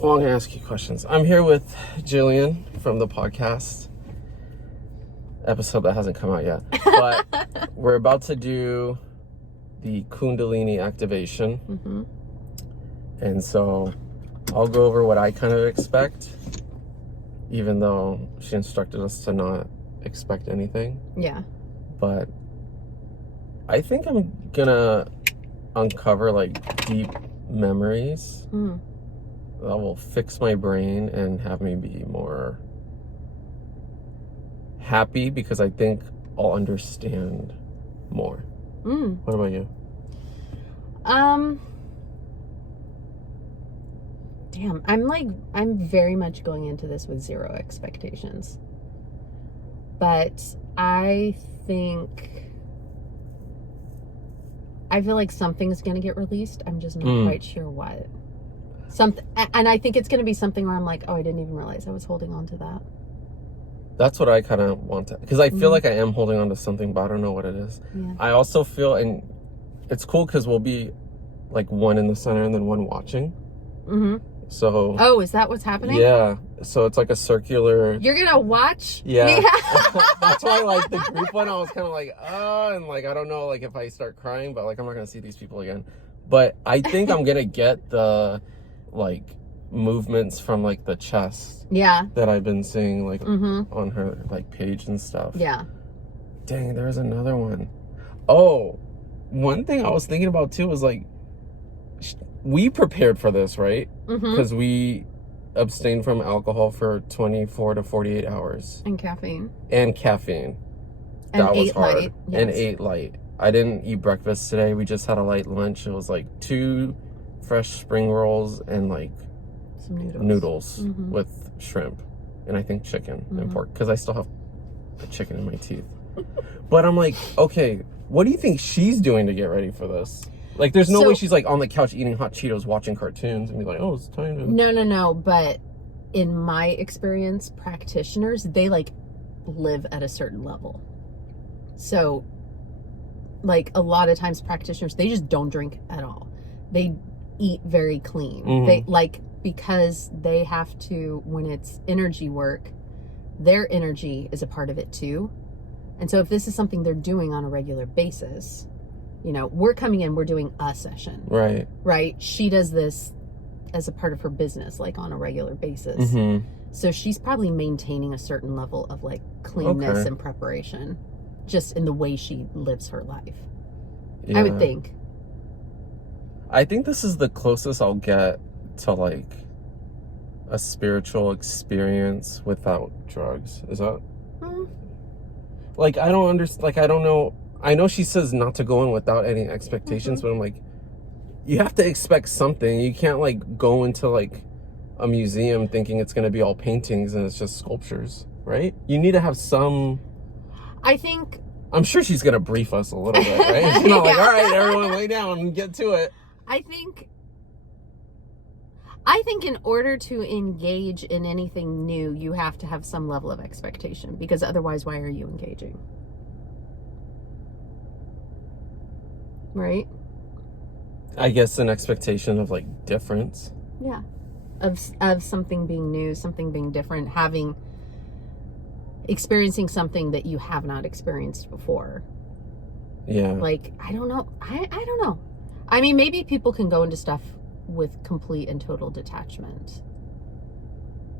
Well, I'm going to ask you questions. I'm here with Jillian from the podcast episode that hasn't come out yet. But we're about to do the Kundalini Activation. Mm-hmm. And so I'll go over what I kind of expect, even though she instructed us to not expect anything. Yeah. But I think I'm going to uncover like deep memories. That will fix my brain and have me be more happy because I think I'll understand more. What about you? Damn, I'm very much going into this with zero expectations. But I feel like something's going to get released. I'm just not quite sure what. And I think it's going to be something where I'm like, oh, I didn't even realize I was holding on to that. That's what I kind of want to, because I feel like I am holding on to something, but I don't know what it is. Yeah. I also feel, and it's cool because we'll be like one in the center and then one watching. So. Oh, is that what's happening? Yeah. So it's like a circular. You're going to watch? Yeah. That's why like the group one, I was kind of like, and like, I don't know, like if I start crying, but like, I'm not going to see these people again. But I think I'm going to get the like movements from like the chest that I've been seeing like on her like page and stuff. Yeah. Dang, there's another one. Oh, one thing I was thinking about too was like we prepared for this, right? Because we abstained from alcohol for 24 to 48 hours. And caffeine. And that was hard. Light. Yes. And ate light. I didn't eat breakfast today. We just had a light lunch. It was like 2 fresh spring rolls and like some noodles with shrimp and I think chicken and pork because I still have the chicken in my teeth. But I'm like, okay, what do you think she's doing to get ready for this? Like, there's no way she's like on the couch eating hot Cheetos, watching cartoons and be like, oh, it's time to... No. But in my experience, practitioners, they like live at a certain level. So like a lot of times practitioners, they just don't drink at all. They eat very clean. They like, because they have to, when it's energy work, their energy is a part of it too. And so if this is something they're doing on a regular basis, you know, we're coming in, we're doing a session. Right. She does this as a part of her business, like on a regular basis. So she's probably maintaining a certain level of like cleanness and preparation just in the way she lives her life. I would think. I think this is the closest I'll get to like a spiritual experience without drugs. Is that like, I don't understand, like, I don't know. I know she says not to go in without any expectations, but I'm like, you have to expect something. You can't like go into like a museum thinking it's going to be all paintings and it's just sculptures, right? You need to have some. I'm sure she's going to brief us a little bit, right? She's not like, all right, everyone lay down and get to it. I think in order to engage in anything new, you have to have some level of expectation, because otherwise, why are you engaging? Right? I guess an expectation of like difference. Yeah. Of something being new, something being different, experiencing something that you have not experienced before. Yeah. Like, I don't know. I don't know. I mean, maybe people can go into stuff with complete and total detachment.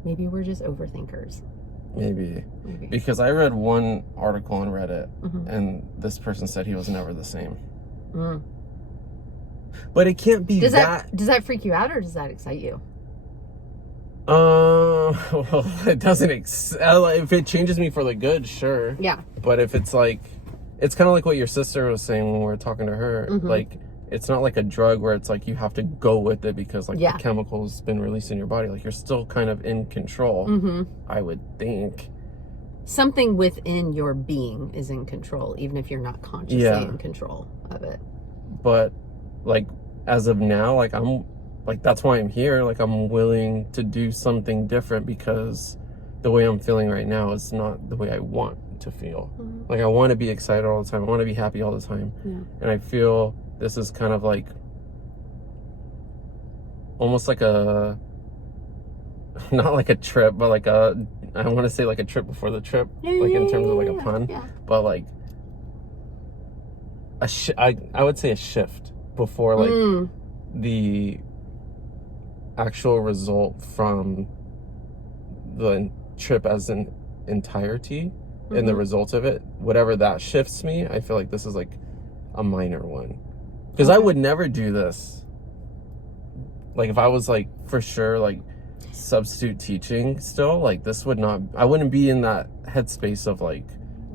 Maybe we're just overthinkers. Maybe. Because I read one article on Reddit and this person said he was never the same. But it can't be does that freak you out or does that excite you? Well, it doesn't if it changes me for the good, sure. Yeah. But if it's like, it's kind of like what your sister was saying when we were talking to her. Like, it's not like a drug where it's like you have to go with it because like the chemicals been released in your body. Like, you're still kind of in control, I would think. Something within your being is in control, even if you're not consciously in control of it. But like, as of now, like, I'm like, that's why I'm here. Like, I'm willing to do something different because the way I'm feeling right now is not the way I want to feel. Like, I want to be excited all the time. I want to be happy all the time. And I feel this is kind of like almost like a not like a trip, but like I want to say like a trip before the trip, like in terms of like a pun, but like I would say a shift before like the actual result from the trip as an entirety and the result of it, whatever that shifts me, I feel like this is like a minor one. Because I would never do this. Like if I was like for sure like substitute teaching still, like this would not, I wouldn't be in that headspace of like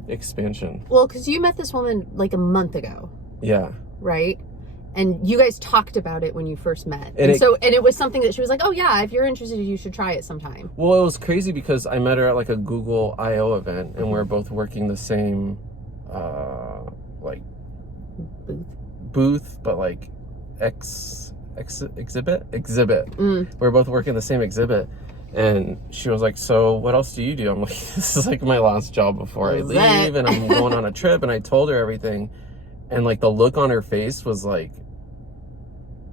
expansion. Well, because you met this woman like a month ago. Yeah. Right? And you guys talked about it when you first met. And it was something that she was like, oh yeah, if you're interested, you should try it sometime. Well, it was crazy because I met her at like a Google I.O. event and we were both working the same like booth, but like exhibit. We're both working the same exhibit. And she was like, so what else do you do? I'm like, this is like my last job before I leave and I'm going on a trip. And I told her everything. And like the look on her face was like,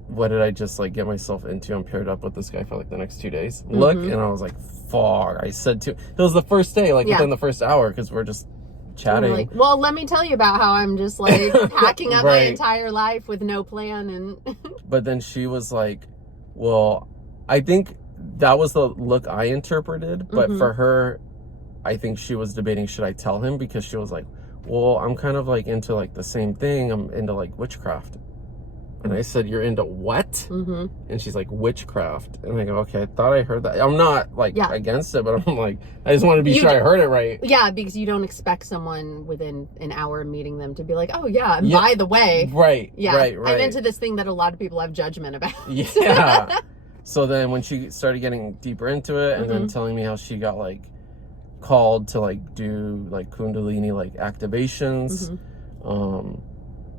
what did I just like get myself into? I'm paired up with this guy for like the next 2 days. Look, and I was like, fuck. I said to, it was the first day, like within the first hour, because we're just chatting. Like, well, let me tell you about how I'm just like hacking up my entire life with no plan. And but then she was like, well, I think that was the look I interpreted. But for her, I think she was debating, should I tell him? Because she was like, well, I'm kind of like into like the same thing. I'm into like witchcraft. And I said, you're into what? And she's like, witchcraft. And I go, okay, I thought I heard that. I'm not like against it, but I'm like, I just want to be sure I heard it right. Yeah, because you don't expect someone within an hour of meeting them to be like, oh yeah, and by the way. Right. I'm into this thing that a lot of people have judgment about. Yeah. So then when she started getting deeper into it and then telling me how she got like called to like do like Kundalini like activations,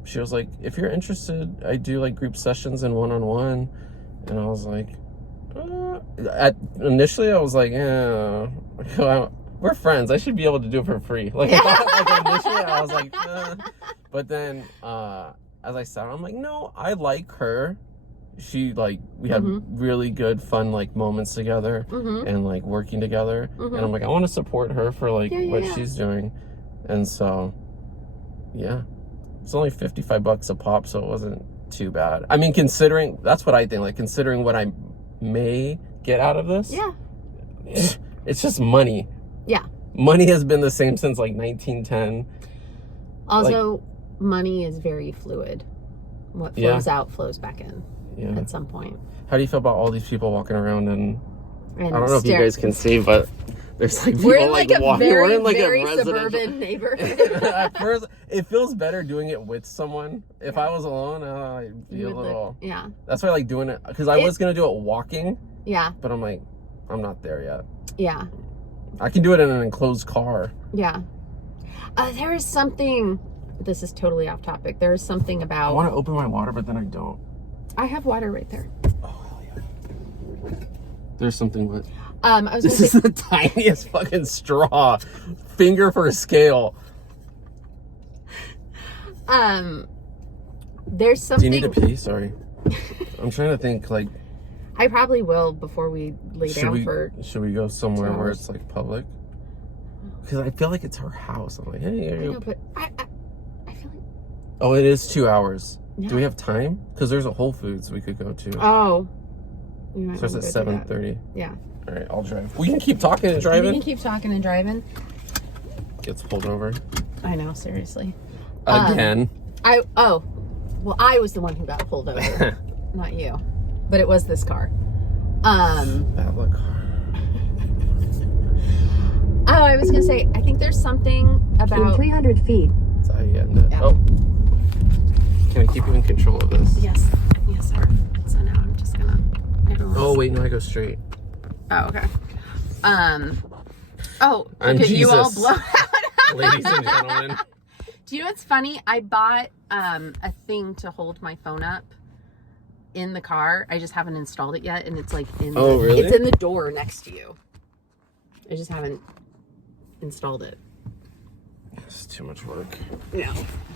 she was like, if you're interested, I do like group sessions and one-on-one. And I was like, initially I was like, yeah, we're friends, I should be able to do it for free. Like, initially I was like, but then as I sat, I'm like, no, I like her. She like, we had really good fun like moments together and like working together. And I'm like, I want to support her for like what she's doing. And so, yeah. It's only $55 a pop, so it wasn't too bad. I mean, considering, that's what I think, like considering what I may get out of this. Yeah. It's just money. Yeah. Money has been the same since like 1910. Also, like, money is very fluid. What flows out flows back in at some point. How do you feel about all these people walking around and I don't know if you guys can see, but there's like people we're in like a walking. Very, we're in like very a suburban neighborhood. At first, it feels better doing it with someone. If I was alone, I'd be a little. That's why I like doing it, because I was gonna do it walking. Yeah. But I'm like, I'm not there yet. Yeah. I can do it in an enclosed car. Yeah. There is something. This is totally off topic. There is something about. I want to open my water, but then I don't. I have water right there. Oh hell yeah. There's something with. This is the tiniest fucking straw. Finger for a scale. There's something. Do you need to pee? Sorry. I'm trying to think like. I probably will before we lay down for. Should we go somewhere where it's like public? Because I feel like it's her house. I'm like, hey. I know, but I feel like. Oh, it is 2 hours. Yeah. Do we have time? Because there's a Whole Foods we could go to. Oh. Starts at 7:30. Yeah. All right, I'll drive. We can keep talking and driving. We can keep talking and driving. Gets pulled over. I know, seriously. Again. I was the one who got pulled over, not you. But it was this car. Bad luck car. Oh, I was gonna say, I think there's something about in 300 feet. That's how you end it. Yeah. Oh. Can I keep you in control of this? Yes, sir. So now I'm just gonna. Oh wait, no, I go straight. Oh, okay. Oh, I'm okay, Jesus. you all blow out. Ladies and gentlemen. Do you know what's funny? I bought a thing to hold my phone up in the car. I just haven't installed it yet, and it's like in really? It's in the door next to you. I just haven't installed it. It's too much work. No.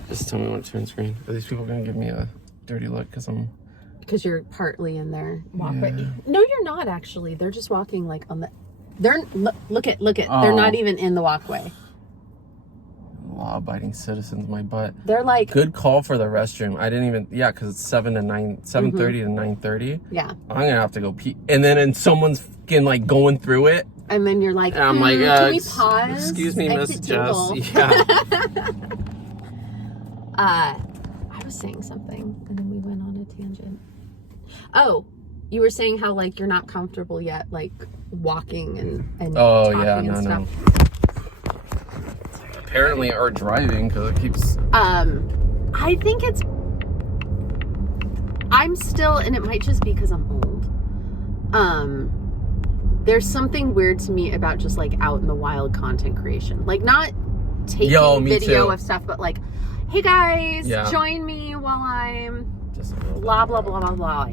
Just tell me when to turn screen. Are these people gonna give me a dirty look because I'm Because you're partly in their walkway. Yeah. No, you're not actually. They're just walking like on the. They're look at. They're not even in the walkway. Law-abiding citizens, my butt. They're like good call for the restroom. I didn't even because it's 7:30 to 9:30. Yeah. I'm gonna have to go pee, and then someone's fucking like going through it, and then you're like, and I'm like, can we pause? Excuse me, Miss Jess. Yeah. I was saying something, and then we went on a tangent. Oh, you were saying how like you're not comfortable yet, like walking and talking and stuff. Apparently, or driving because it keeps. I think I'm still, and it might just be because I'm old. There's something weird to me about just like out in the wild content creation, like not taking video of stuff, but like, hey guys, join me while I'm just blah blah blah blah blah.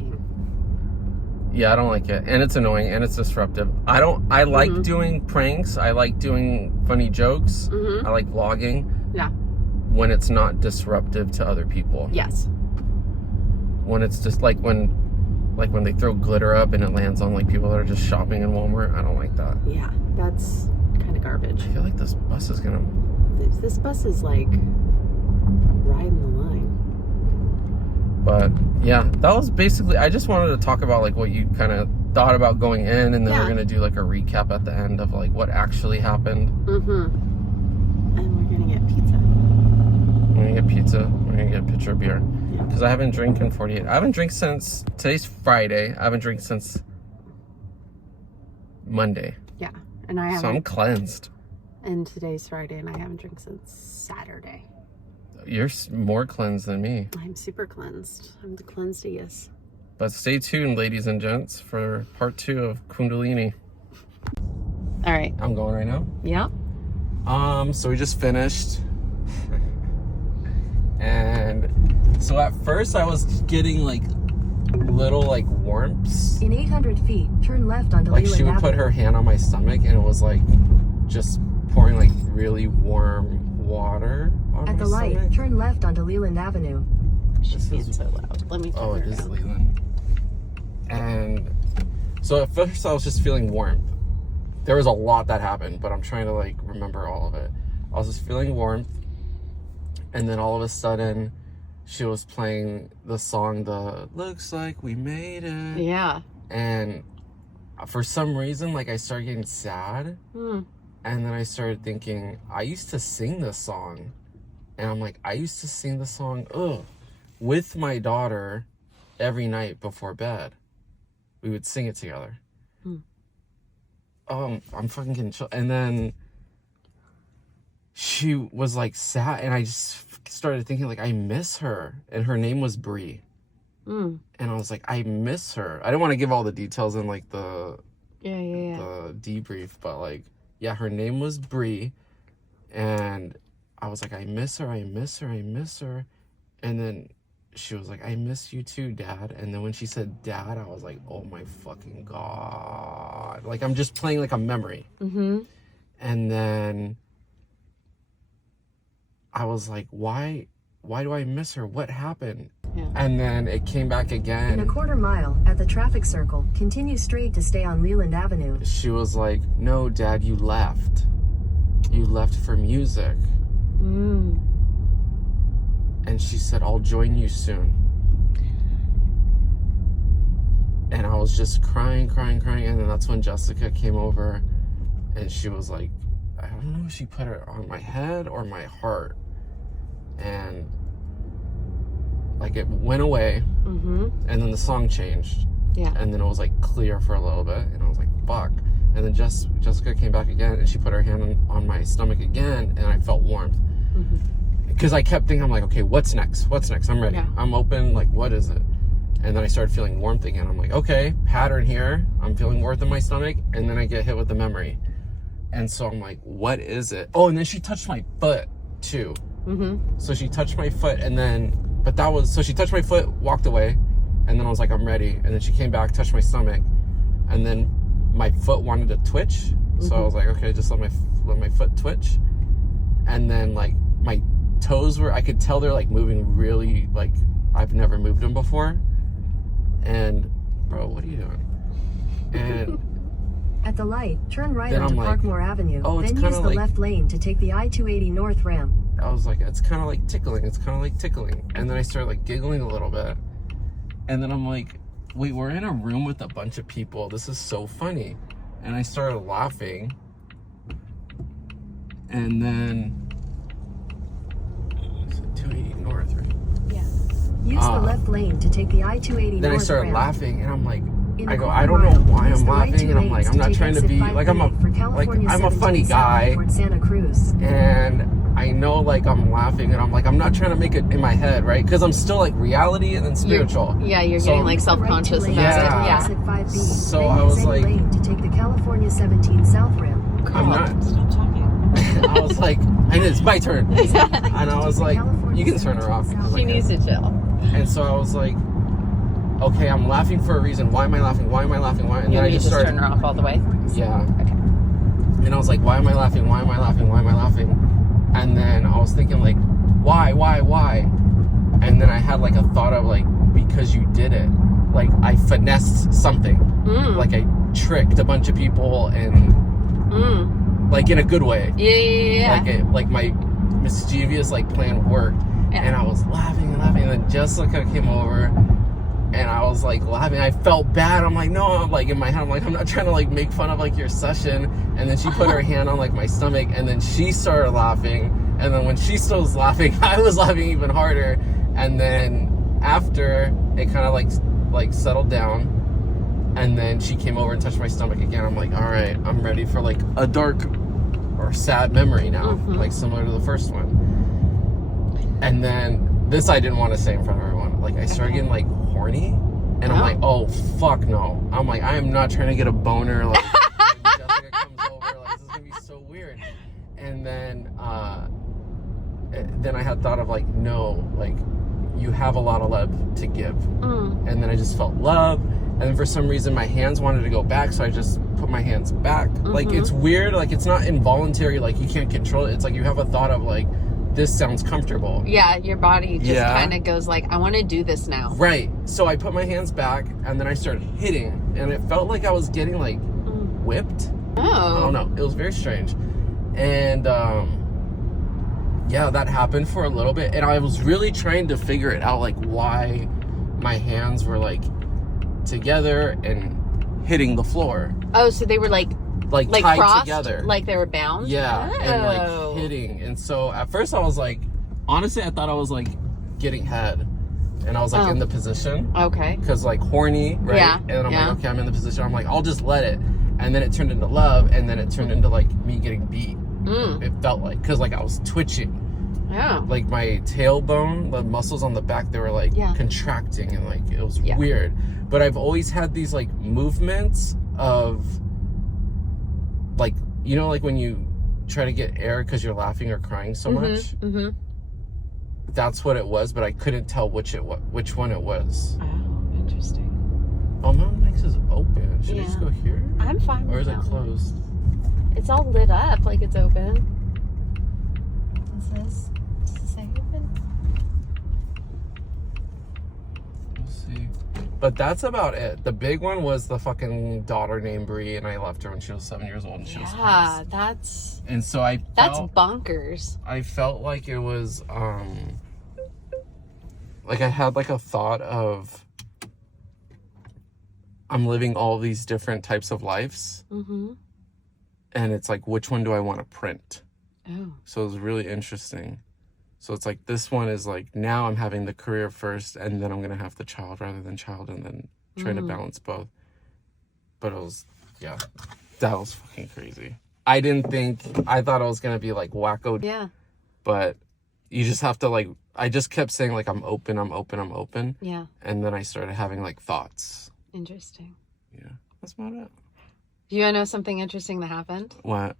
Yeah, I don't like it, and it's annoying, and it's disruptive. I like doing pranks. I like doing funny jokes. I like vlogging. Yeah. When it's not disruptive to other people. Yes. When it's just like when they throw glitter up and it lands on like people that are just shopping in Walmart. I don't like that. Yeah, that's kind of garbage. I feel like this bus is gonna. This bus is like riding the line. But yeah, that was basically. I just wanted to talk about like what you kind of thought about going in, and then we're gonna do like a recap at the end of like what actually happened. And we're gonna get pizza. We're gonna get pizza. We're gonna get a pitcher of beer. Because I haven't drank in 48. I haven't drank since today's Friday. I haven't drank since Monday. Yeah, and I haven't. So I'm cleansed. And today's Friday, and I haven't drank since Saturday. You're more cleansed than me. I'm super cleansed. I'm the cleansedest. But stay tuned, ladies and gents, for part 2 of Kundalini. All right. I'm going right now? Yeah. So we just finished. And so at first I was getting like little like warmths. In 800 feet, turn left onto like Leland she would Avenue. put her hand on my stomach and it was like just pouring like really warm water on At my the light, stomach. turn left onto Leland Avenue. She's being so loud. Let me turn her it is down. Leland. And so at first I was just feeling warmth. There was a lot that happened, but I'm trying to like remember all of it. I was just feeling warmth, and then all of a sudden she was playing the song, the Looks Like We Made It. Yeah. And for some reason, like I started getting sad. And then I started thinking, I used to sing this song. And I'm like, I used to sing the song, with my daughter every night before bed. We would sing it together. I'm fucking getting chill. And then she was like sad, and I just started thinking like I miss her, and her name was Bree. And I was like, I miss her. I didn't want to give all the details in like the the debrief, but like her name was Bree, and I was like, I miss her, and then she was like, I miss you too, Dad. And then when she said Dad, I was like, oh my fucking God. Like, I'm just playing like a memory. And then I was like, why do I miss her? What happened? And then it came back again. In a quarter mile, at the traffic circle, continue straight to stay on Leland Avenue. She was like, no, Dad, you left. You left for music. And she said, I'll join you soon. And I was just crying. And then that's when Jessica came over, and she was like, I don't know if she put it on my head or my heart. And like it went away. And then the song changed. And then it was like clear for a little bit. And I was like, fuck. And then Jessica came back again, and she put her hand on my stomach again, and I felt warmth. Because I kept thinking, I'm like, okay, what's next? I'm ready. I'm open. Like, what is it? And then I started feeling warmth again. I'm like, okay, pattern here. I'm feeling warmth in my stomach. And then I get hit with the memory. And so I'm like, what is it? Oh, and then she touched my foot too. So she touched my foot, and then, so she touched my foot, walked away. And then I was like, I'm ready. And then she came back, touched my stomach. And then my foot wanted to twitch. So I was like, okay, just let my foot twitch. And then like my toes I could tell they're like moving really, like I've never moved them before. And, bro, what are you doing? And At the light, turn right Then onto I'm like, Parkmore Avenue, oh, it's then kinda use the like- left lane to take the I-280 North ramp. I was like, it's kind of like tickling. It's kind of like tickling. And then I started like giggling a little bit. And then I'm like, wait, we're in a room with a bunch of people. This is so funny. And I started laughing. And then, it's 280 North, right? Yeah. Use the left lane to take the I-280 Then I North started ramp. laughing, and I'm like, In I a go, quarter I don't know mile, why use I'm the right laughing, two and I'm like, lanes I'm to not take trying to exit be, like, I'm 538 for California I'm a 17 funny guy, southbound toward Santa Cruz. and I know, like, I'm laughing, and I'm like, I'm not trying to make it in my head, right? Because I'm still, like, reality and then spiritual. You're So- getting like Use the right self-conscious two about lanes to Yeah. take it. exit 5B, So then I use was any like- lane to take the California 17 south ramp. I'm not. Stop talking. I was like, and it's my turn. And I was like, you can turn her off. Because I She can't. needs to chill. And so I was like, okay, I'm laughing for a reason. Why am I laughing? Why am I laughing? Why? And You then I need to just just started. turn her off all the way. Yeah. Okay. And I was like, why am I laughing? Why am I laughing? Why am I laughing? And then I was thinking like, why? And then I had like a thought of like, because you did it. Like I finessed something. Like I tricked a bunch of people and like in a good way. Yeah. Like my mischievous like plan worked. Yeah. And I was laughing and laughing. And then Jessica came over and I was like laughing. I felt bad. I'm like, no, I'm like in my head, I'm like, I'm not trying to like make fun of like your session. And then she put her hand on like my stomach and then she started laughing. And then when she still was laughing, I was laughing even harder. And then after it kind of like settled down, and then she came over and touched my stomach again. I'm like, all right, I'm ready for like a dark or sad memory now, like similar to the first one. And then this I didn't want to say in front of everyone. Like I started getting like horny, and I'm like, oh fuck no. I'm like, I am not trying to get a boner. Like when Jessica comes over, like this is gonna be so weird. And then I had thought of like, no, like you have a lot of love to give. And then I just felt love. And then for some reason my hands wanted to go back, so I just put my hands back. Like it's weird, like it's not involuntary, like you can't control it. It's like you have a thought of like, this sounds comfortable. Yeah, your body just Yeah. kind of goes like, I want to do this now. Right. So I put my hands back and then I started hitting, and it felt like I was getting like whipped. I don't know. It was very strange. And yeah, that happened for a little bit, and I was really trying to figure it out, like why my hands were like together and hitting the floor, Oh, so they were like tied crossed, together. like they were bound. Yeah, Oh. and like hitting. And so at first I was like, honestly, I thought I was like getting head, and I was like in the position Okay. because like horny, right? Yeah, And then I'm yeah. like, okay, I'm in the position. I'm like, I'll just let it. And then it turned into love, and then it turned into like me getting beat. It felt like, because like I was twitching. Yeah. Like my tailbone, the muscles on the back, they were like contracting, and like it was weird. But I've always had these like movements of like, you know, like when you try to get air because you're laughing or crying so much. That's what it was, but I couldn't tell which one it was. Oh, interesting. Oh, my mic is open. Should I just go here? I'm fine. Or is with it that one. closed? It's all lit up like it's open. Does it say open? We'll see. But that's about it. The big one was the fucking daughter named Bree, and I left her when she was 7 years old, and she was Yeah, pissed. that's And so I bonkers. I felt like it was like I had like a thought of I'm living all these different types of lives, and it's like, which one do I want to print? Oh. So it was really interesting. So it's like, this one is like, now I'm having the career first, and then I'm gonna have the child rather than child, and then trying to balance both. But it was, yeah, that was fucking crazy. I thought it was gonna be like wacko. Yeah. But you just have to like, I just kept saying like, I'm open. Yeah. And then I started having like thoughts. Interesting. Yeah, that's about it. Do you want to know something interesting that happened? What?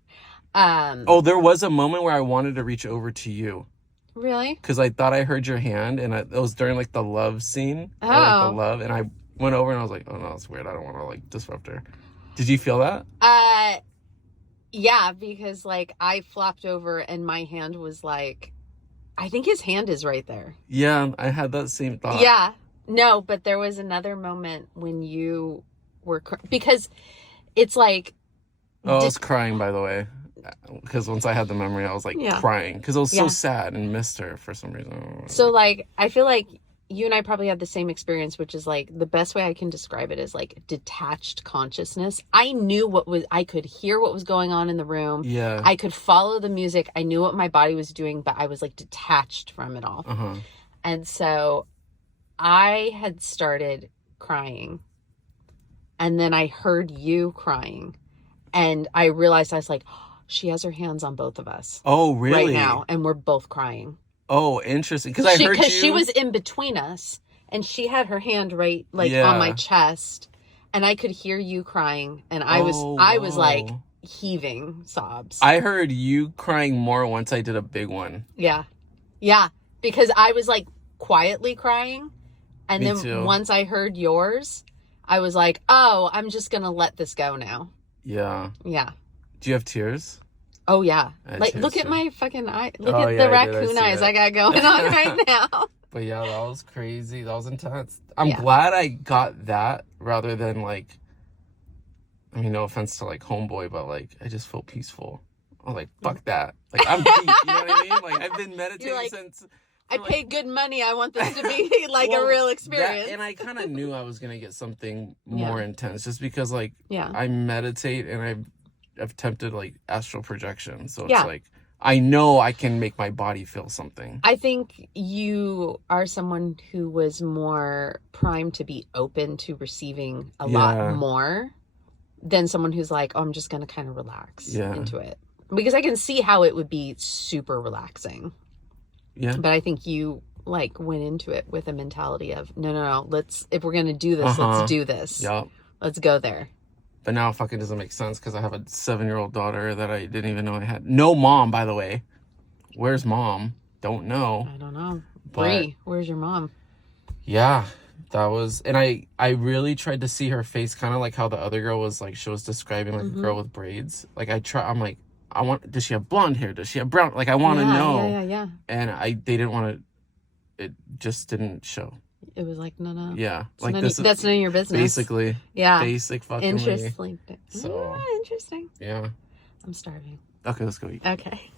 Oh, there was a moment where I wanted to reach over to you. Really? Because I thought I heard your hand, and it was during like the love scene. Or, like, the love, and I went over and I was like, oh no, it's weird. I don't want to like disrupt her. Did you feel that? Yeah, because like I flopped over and my hand was like, I think his hand is right there. Yeah, I had that same thought. Yeah. No, but there was another moment when you were because it's like. Oh, I was crying, by the way, because once I had the memory, I was like crying because I was so sad and missed her for some reason. So like, I feel like you and I probably had the same experience, which is like the best way I can describe it is like detached consciousness. I knew I could hear what was going on in the room. Yeah. I could follow the music. I knew what my body was doing, but I was like detached from it all. And so I had started crying, and then I heard you crying, and I realized I was like, oh, she has her hands on both of us. Oh, really? Right now, and we're both crying. Oh, interesting. Because she was in between us, and she had her hand right on my chest, and I could hear you crying, and I was like heaving sobs. I heard you crying more once I did a big one. Yeah, because I was like quietly crying, and Me then too. once I heard yours, I was like, oh, I'm just gonna let this go now. Yeah. Yeah. Do you have tears? Oh yeah. Like look at my fucking eye. Look at the raccoon eyes I got going on right now. But yeah, that was crazy. That was intense. I'm glad I got that rather than like, I mean, no offense to like homeboy, but like I just feel peaceful. I was like, fuck that. Like I'm deep, you know what I mean? Like I've been meditating since I paid good money. I want this to be like a real experience. And I kind of knew I was going to get something more intense just because like I meditate and I've attempted like astral projection. So it's like, I know I can make my body feel something. I think you are someone who was more primed to be open to receiving a lot more than someone who's like, oh, I'm just going to kind of relax into it. Because I can see how it would be super relaxing. Yeah. But I think you like went into it with a mentality of, no, if we're going to do this, let's do this. Yep. Let's go there. But now it fucking doesn't make sense because I have a 7-year-old daughter that I didn't even know I had. No mom, by the way. Where's mom? Don't know. I don't know. Bree, where's your mom? Yeah, that was... And I really tried to see her face kind of like how the other girl was like, she was describing like a girl with braids. Like I'm like, does she have blonde hair? Does she have brown? Like I want to know. Yeah. And they didn't want to... It just didn't show. It was like, no. Yeah. That's none of your business. Basically. Yeah. Basic fucking interesting. So. Interesting. Yeah. I'm starving. Okay, let's go eat. Okay.